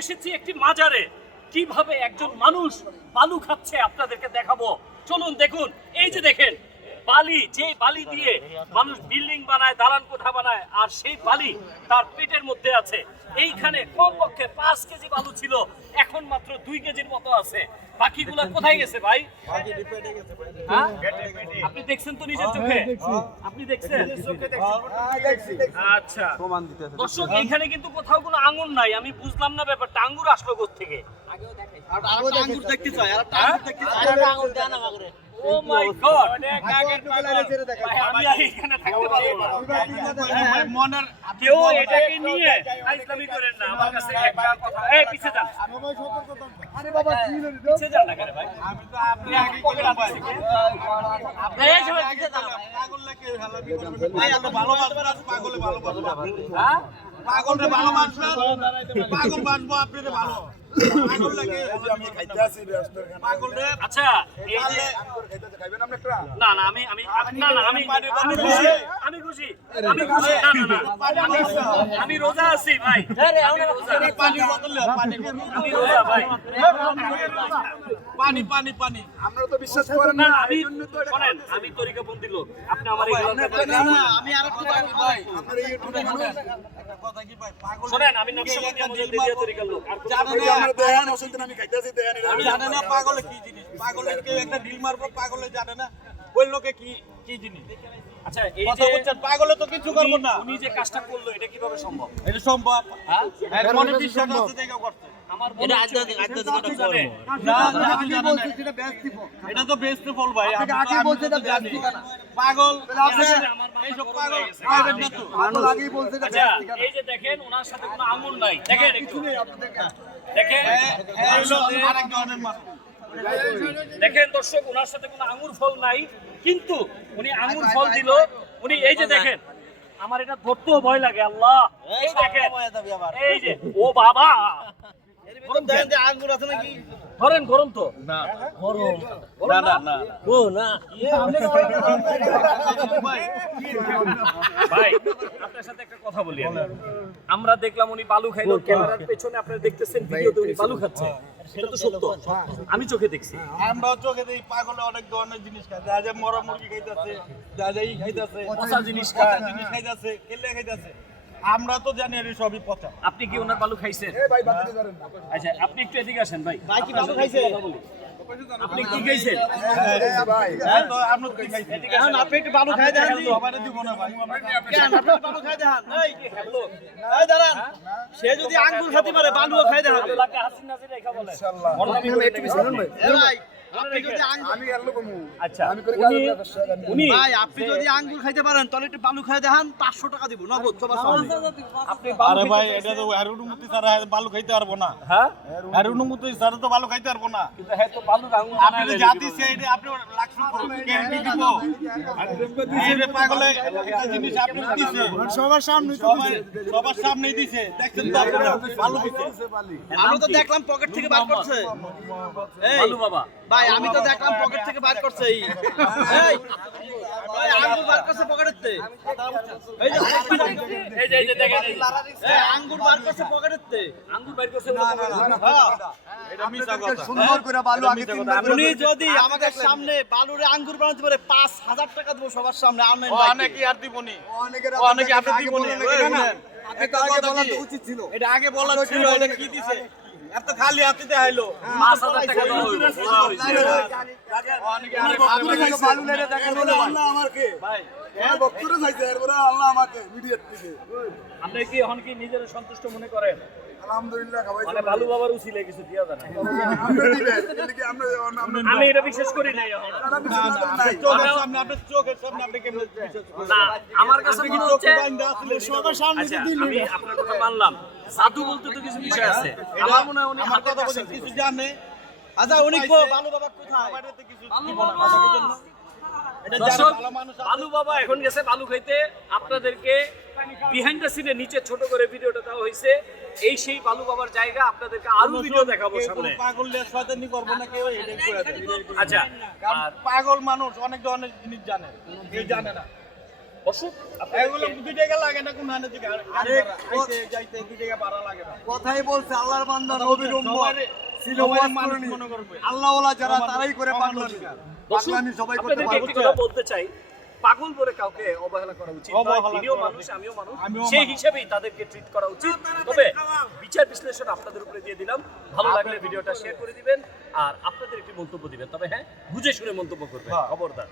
এসেছি একটি মাজারে। কীভাবে একজন মানুষ বালু খাচ্ছে আপনাদেরকে দেখাবো। চলুন দেখুন। এই যে দেখেন বালি যে বালি দিয়ে মানুষ বিল্ডিং বানায় দালান কোঠা বানায় আর সেই বালি তার পেটের মধ্যে আছে। এইখানে কমপক্ষে পাঁচ কেজি বালু ছিল এখন মাত্র দুই কেজির মতো আছে। বাকিগুলা কোথায় গেছে ভাই? হ্যাঁ? আপনি দেখছেন তো নিজের চোখে? আপনি দেখছেন? আচ্ছা। দর্শক এখানে কিন্তু কোথাও কোনো আঙুর নাই আমি বুঝলাম না ব্যাপারটা। আঙ্গুর আসলো থেকে আঙ্গুর দেখতে চাই আর হ্যাঁ? আঙ্গুর দেখতে চাই। ও মাই গড আমি এখানে থাকতে পারব না। মনের কেউ এটাকে নিয়ে ইসলামি করেন না। আমার কাছে একটা কথা এই পিছে যান। পিছে যান না কেন ভাই? আমি তো আপনি আগে কইলাম ভাই আপনি এই সময় পিছে যান। পাগল লাগে ভাই ভালোবাসবেন আর পাগলে ভালোবাসবেন হ্যাঁ? পাগলরে ভালোবাসবেন পাগল বাসবো আপনি ভালো। পাগল লাগে আমি খাইতে আসি ব্যস্তর খানা পাগলরে আচ্ছা এই যে খাইবেন আপনি একটা? না না আমি আমি আমি- না না আমি আমি খুশি। আমি খুশি। আমি রোজা আছি ভাই আমি রোজা ভাই পানি পানি পানি আপনারা তো বিশ্বাস করেন না আমি শোনেন আমি তরিকাপন্থী লোক আপনি আমার এই আমি আর একটু বাকি ভাই আপনার এই ইউটিউবে মানুষ কথা কি ভাই পাগল শোনেন আমি নকশবন্দি আমাদের দেশীয় তরিকার লোক আর জানেন এই যে আপনারা দেখেন আমি খাইতে আসি আমি জানে না পাগলে কি জিনিস পাগলে কেউ একটা ঢিল মারবো পাগলে জানে না ওই লোকে কি কি জিনিস আচ্ছা এই যে বলছেন পাগলে তো কিছু করব না উনি যে কাজটা করল এটা কীভাবে সম্ভব এটা সম্ভব হ্যাঁ এর মনে বিশ্বাস আছে দেখে করছে আমার মনে হচ্ছে আপনি জানেন। না না আপনি জানেন না। এটা তো বেস্ট ফল ভাই আমি তো- আমি তো জানি পাগল এইসব পাগল পাগল না তো পাগল আগেই বলছে এটা আচ্ছা এই যে দেখেন ওনার সাথে কোনো আঙুর নাই দেখেন একটু দেখেন আরেক ধরনের মানুষ দেখেন দর্শক ওনার সাথে কোনো আঙুর ফল নাই কিন্তু উনি আঙুর ফল দিল। উনি এই যে দেখেন আমার এটা ধরতেও ভয় লাগে আল্লাহ। এই দেখেন এই যে ও বাবা। গরম আঙ্গুর আছে নাকি? ধরেন গরম তো। না। না না ও না। ভাই আপনার সাথে একটা কথা বলি আমি। আমরা দেখলাম উনি বালু খাইলো ক্যামেরার পেছনে আপনারা দেখতেছেন ভিডিওতে উনি বালু খাচ্ছে। সেটা তো সত্য। আমি চোখে দেখছি। আমরা চোখে দেখি পাগলে অনেক ধরনের জিনিস খায়। যা যা মরা মুরগি খাইতেছে যা যা ই খাইতেছে জিনিস খাইতেছে কেলে খাইতেছে। আমরা তো জানি এর সবই পচা। আপনি কি ওনার বালু খাইছেন? এই ভাই বাতিল করেন না। আচ্ছা আপনি একটু এদিকে আসেন ভাই। ভাই কি বালু সাথে খাইছে? কথা আপনি কি খাইছেন? এই ভাই হ্যাঁ তো আমরা কি খাইছি এখন আপনি একটু বালু খাই দেখেন তো আমারে দিব না ভাই কেন আপনি বালু খাই দেখেন। এই এই দাঁড়ান। সে যদি আঙ্গুর খেতে পারে বালুও খাই দেখেন আল্লাহকে হাসিন নাজির রেখা বলে। ইনশাআল্লাহ আপনি একটু ভাই আচ্ছা উনি ভাই আপনি যদি আঙ্গুর খাইতে পারেন তাহলে একটু বালু খাই দেখান পাঁচশো টাকা দিব নগদ আপনি বালু আরে ভাই খাইতে এটা তো হারুনুমতি স্যার বালু খাইতে পারব না। হ্যাঁ? তো বালু খাইতে পারব না। কিন্তু হ্যাঁ তো বালু আঙুর আপনি যে জাতি সে এটা আপনি লাখ গ্যারান্টি দিব এই পাগলে একটা জিনিস আপনি দিছে। সবার সামনে সবার সামনেই দিছে। দেখছেন তো আপনারা ভালো দিছে। আমি তো দেখলাম পকেট থেকে বার করছে। এই বালু বাবা। ভাই আমি তো দেখলাম পকেট থেকে বার করছে এই। এই আঙ্গুর বার করছে পকেটের এই যে এই যে দেখেন এই আঙ্গুর বার করছে পকেটের আঙ্গুর বাইর করছে না হ্যাঁ। এটা মিছা কথা। সুন্দর করে বালু আগে উনি যদি আমাদের সামনে বালুরে আঙ্গুর বানাতে পারে পাঁচ হাজার টাকা দেবো সবার সামনে। অনেকে আর দিবনি অনেকে আপনি দিবনি। আগে বলা উচিত ছিল এটা আগে বলা ছিল এটা কি দিছে এত খালি হাতে দেখাইলো পাঁচ হাজার টাকা দেওয়া ভাই হ্যাঁ বক্তরে চাইছে এরপরে আল্লাহ আমাকে মিডিয়ার থেকে আপনি কি এখন কি নিজের সন্তুষ্ট মনে করেন? আলহামদুলিল্লাহ খাবাই মানে বালু বাবার উচিলে কিছু দিয়া জানা আমরা দিবেন এদিকে কি আমরা আমি এটা বিশ্বাস করি নাই এখন। চোখের সামনে আপনার চোখের সামনে আপনি কেমন বিশ্বাস করেন? না আমার কাছে মনে হচ্ছে সবার সামনে আচ্ছা আমি আপনার কথা মানলাম। জাদু বলতে তো কিছু বিষয় আছে। আমার মনে হয় উনি আমার কথা কাছে কিছু জানে। আচ্ছা উনি কো বাবা কোথায়? কিছু দর্শক। বালু বাবা এখন গেছে বালু খাইতে। আপনাদেরকে বিহাইন্ড দ্য সিনে নিচে ছোট করে ভিডিওটা দেওয়া হয়েছে। এই সেই বালু বাবার জায়গা আপনাদেরকে আরও ভিডিও দেখাবো সামনে। পাগল করব না কেউ করে আচ্ছা আর পাগল মানুষ অনেক ধরনের জিনিস জানে। কেউ জানে না। অসুখ? এগুলো দুই টাকা লাগে না কোন দিকে। আরে, আইতে যাইতে দুই টাকা ভাড়া লাগে না। কথাই বলছে আল্লাহর বান্দা নবীর ছিল সবারই ওয়াজ মানুষ করেনি। করবে। আল্লাহওয়ালা যারা তারাই করে পাগলামি সবাই করতে আপনাদেরকে পারে। একটি কথা বলতে চাই। পাগল বলে কাউকে অবহেলা করা উচিত তিনিও মানুষ আমিও মানুষ। সেই মানুষ। হিসেবেই তাদেরকে ট্রিট করা উচিত। তবে বিচার বিশ্লেষণ আপনাদের উপরে দিয়ে দিলাম। ভালো লাগলে ভিডিওটা শেয়ার করে দিবেন। আর আপনাদের একটি মন্তব্য দিবেন। তবে হ্যাঁ বুঝে শুনে মন্তব্য করবেন। হ্যাঁ। খবরদার।